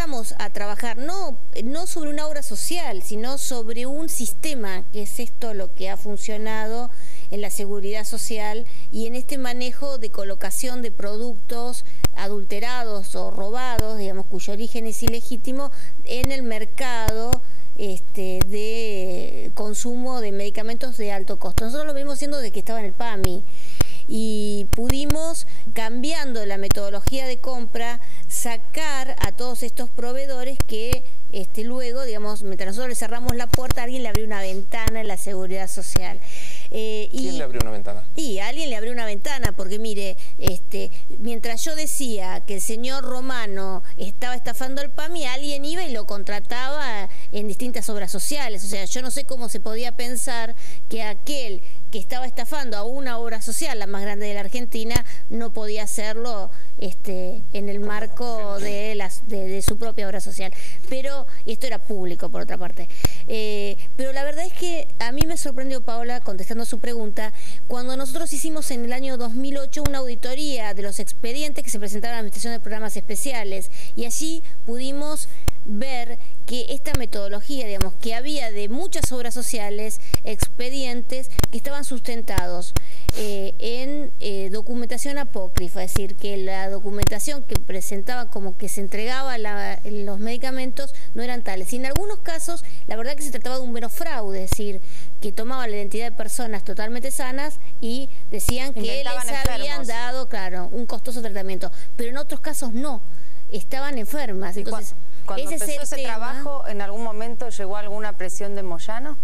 empezamos a trabajar no sobre una obra social, sino sobre un sistema, que es esto lo que ha funcionado en la seguridad social y en este manejo de colocación de productos adulterados o robados, digamos, cuyo origen es ilegítimo, en el mercado de consumo de medicamentos de alto costo. Nosotros lo venimos haciendo desde que estaba en el PAMI y pudimos, cambiando la metodología de compra, sacar a todos estos proveedores que luego, digamos, mientras nosotros le cerramos la puerta, alguien le abrió una ventana en la seguridad social. ¿Quién le abrió una ventana? Y alguien le abrió una ventana, porque mire, mientras yo decía que el señor Romano estaba estafando al PAMI, alguien iba y lo contrataba en distintas obras sociales. O sea, yo no sé cómo se podía pensar que aquel que estaba estafando a una obra social, la más grande de la Argentina, no podía hacerlo en el marco de su propia obra social. Pero esto era público, por otra parte. Pero la verdad es que a mí me sorprendió, Paola, contestando su pregunta, cuando nosotros hicimos en el año 2008 una auditoría de los expedientes que se presentaron a la Administración de Programas Especiales, y allí pudimos ver que esta metodología, digamos, que había de muchas obras sociales, expedientes que estaban sustentados en documentación apócrifa, es decir, que la documentación que presentaba como que se entregaba los medicamentos no eran tales. Y en algunos casos, la verdad que se trataba de un mero fraude, es decir, que tomaban la identidad de personas totalmente sanas y decían que les habían dado, claro, un costoso tratamiento, pero en otros casos no, estaban enfermas. Entonces, cuando empezó ese trabajo, ¿en algún momento llegó alguna presión de Moyano?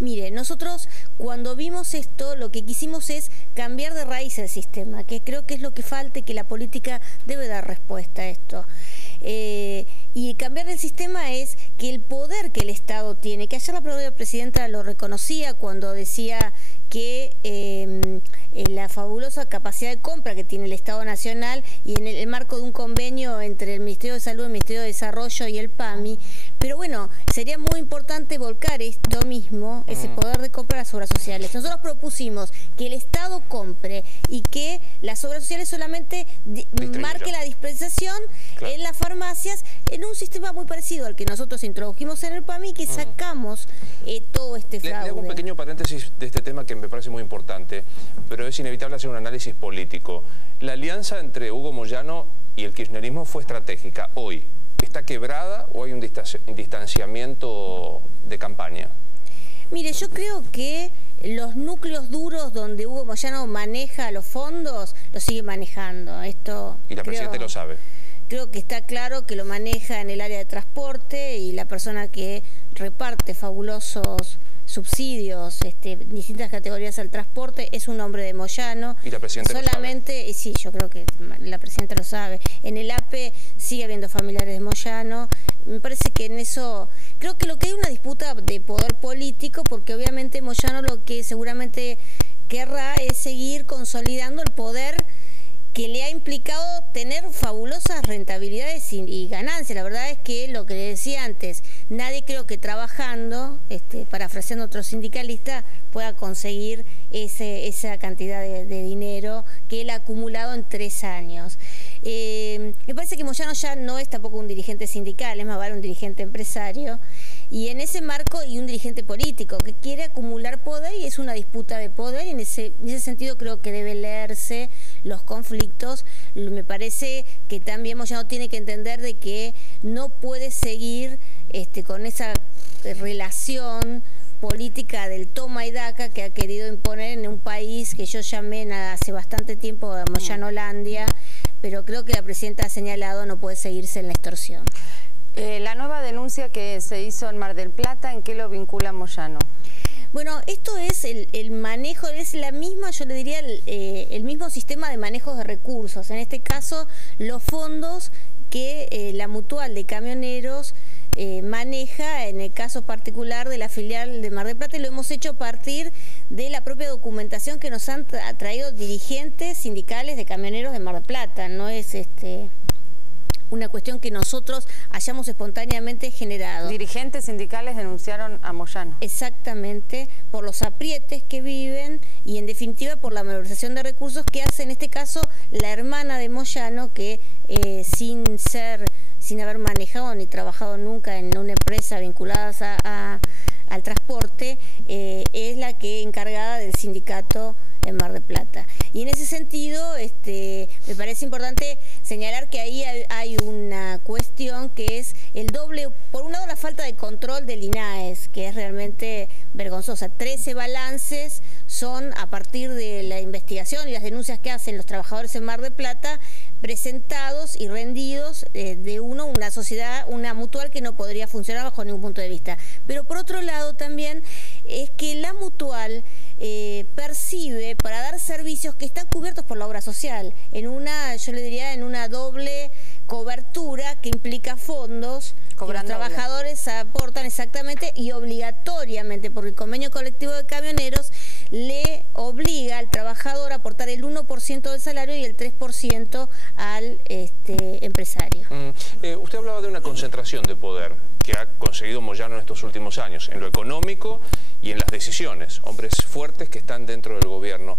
Mire, nosotros cuando vimos esto, lo que quisimos es cambiar de raíz el sistema, que creo que es lo que falta y que la política debe dar respuesta a esto. Y cambiar el sistema es que el poder que el Estado tiene, que ayer la propia presidenta lo reconocía cuando decía que la fabulosa capacidad de compra que tiene el Estado Nacional y en el marco de un convenio entre el Ministerio de Salud, el Ministerio de Desarrollo y el PAMI. Pero bueno, sería muy importante volcar esto mismo, ese poder de compra a las obras sociales. Nosotros propusimos que el Estado compre y que las obras sociales solamente marque la dispensación en las farmacias, en un sistema muy parecido al que nosotros introdujimos en el PAMI, que sacamos todo este fraude. Le hago un pequeño paréntesis de este tema que me parece muy importante, pero es inevitable hacer un análisis político. La alianza entre Hugo Moyano y el kirchnerismo fue estratégica. Hoy, ¿está quebrada o hay un distanciamiento de campaña? Mire, yo creo que los núcleos duros donde Hugo Moyano maneja los fondos, los sigue manejando. Y la presidenta lo sabe. Creo que está claro que lo maneja en el área de transporte y la persona que reparte fabulosos subsidios, distintas categorías al transporte, es un hombre de Moyano. ¿Y la presidenta solamente, lo sabe? Sí, yo creo que la presidenta lo sabe. En el APE sigue habiendo familiares de Moyano. Me parece que en eso, creo que lo que hay una disputa de poder político, porque obviamente Moyano lo que seguramente querrá es seguir consolidando el poder que le ha implicado tener fabulosas rentabilidades y ganancias. La verdad es que lo que le decía antes, nadie creo que trabajando, parafraseando a otro sindicalista, pueda conseguir esa cantidad de dinero que él ha acumulado en 3 años. Me parece que Moyano ya no es tampoco un dirigente sindical, es más vale un dirigente empresario, y en ese marco y un dirigente político que quiere acumular poder, y es una disputa de poder, y en ese sentido creo que debe leerse los conflictos. Me parece que también Moyano tiene que entender de que no puede seguir con esa relación política del toma y daca que ha querido imponer en un país que yo llamé hace bastante tiempo Moyanolandia, pero creo que la presidenta ha señalado no puede seguirse en la extorsión. La nueva denuncia que se hizo en Mar del Plata, ¿en qué lo vincula Moyano? Bueno, esto es el manejo, es la misma, yo le diría, el mismo sistema de manejo de recursos. En este caso, los fondos que la Mutual de Camioneros maneja en el caso particular de la filial de Mar del Plata, y lo hemos hecho a partir de la propia documentación que nos han traído dirigentes sindicales de camioneros de Mar del Plata. No es una cuestión que nosotros hayamos espontáneamente generado. Dirigentes sindicales denunciaron a Moyano. Exactamente, por los aprietes que viven y en definitiva por la malversación de recursos que hace en este caso la hermana de Moyano, que sin ser sin haber manejado ni trabajado nunca en una empresa vinculada al transporte, es la que es encargada del sindicato en Mar del Plata. Y en ese sentido, me parece importante señalar que ahí hay una cuestión que es el doble, por un lado la falta de control del INAES, que es realmente vergonzosa. 13 balances son a partir de la investigación y las denuncias que hacen los trabajadores en Mar del Plata, presentados y rendidos de una sociedad, una mutual que no podría funcionar bajo ningún punto de vista. Pero por otro lado también es que la mutual percibe para dar servicios que están cubiertos por la obra social, yo le diría, en una doble cobertura que implica fondos que los trabajadores aportan exactamente y obligatoriamente, porque el convenio colectivo de camioneros le obliga al trabajador a aportar el 1% del salario y el 3% al empresario. Usted hablaba de una concentración de poder que ha conseguido Moyano en estos últimos años, en lo económico y en las decisiones, hombres fuertes que están dentro del gobierno.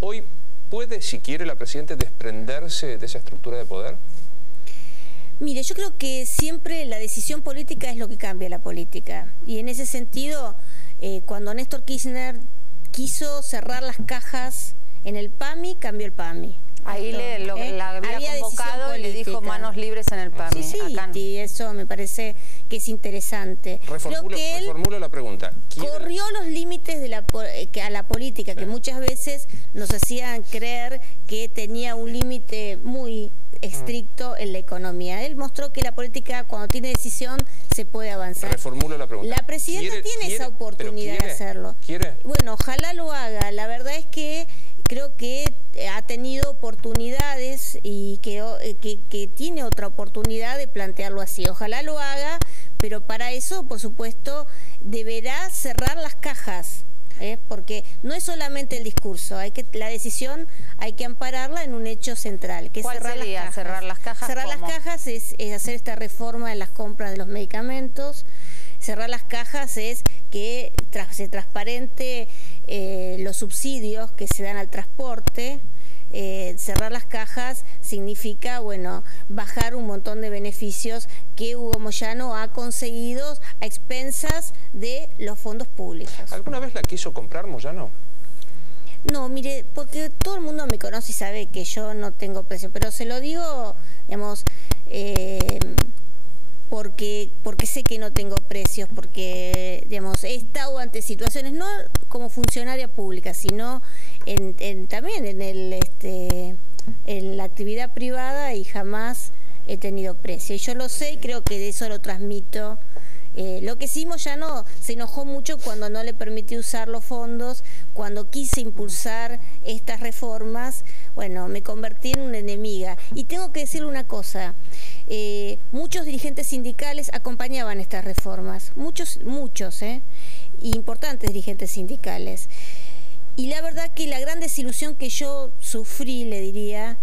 Hoy, ¿puede, si quiere, la Presidenta desprenderse de esa estructura de poder? Mire, yo creo que siempre la decisión política es lo que cambia la política. Y en ese sentido, cuando Néstor Kirchner quiso cerrar las cajas en el PAMI, cambió el PAMI. Ahí la había convocado y le dijo manos libres en el PAMI. Sí, y eso me parece que es interesante. Reformulo la pregunta. Corrió los límites de a la política, que muchas veces nos hacían creer que tenía un límite muy estricto en la economía. Él mostró que la política, cuando tiene decisión, se puede avanzar. Reformulo la pregunta. La Presidenta tiene esa oportunidad de hacerlo. ¿Quiere? Bueno, ojalá lo haga. La verdad es que creo que ha tenido oportunidades y que tiene otra oportunidad de plantearlo así. Ojalá lo haga, pero para eso, por supuesto, deberá cerrar las cajas. Porque no es solamente el discurso, la decisión hay que ampararla en un hecho central, que es cerrar las cajas. ¿Cerrar las cajas? Cerrar las cajas es hacer esta reforma en las compras de los medicamentos. Cerrar las cajas es que se transparente los subsidios que se dan al transporte. Cerrar las cajas significa, bajar un montón de beneficios que Hugo Moyano ha conseguido a expensas de los fondos públicos. ¿Alguna vez la quiso comprar Moyano? No, mire, porque todo el mundo me conoce y sabe que yo no tengo precio, pero se lo digo, digamos, porque sé que no tengo precios, porque, digamos, he estado ante situaciones, no como funcionaria pública, sino también en la actividad privada, y jamás he tenido precio. Y yo lo sé y creo que de eso lo transmito. Lo que sí, Moyano se enojó mucho cuando no le permití usar los fondos, cuando quise impulsar estas reformas. Me convertí en una enemiga. Y tengo que decirle una cosa, muchos dirigentes sindicales acompañaban estas reformas, muchos, importantes dirigentes sindicales. Y la verdad que la gran desilusión que yo sufrí, le diría,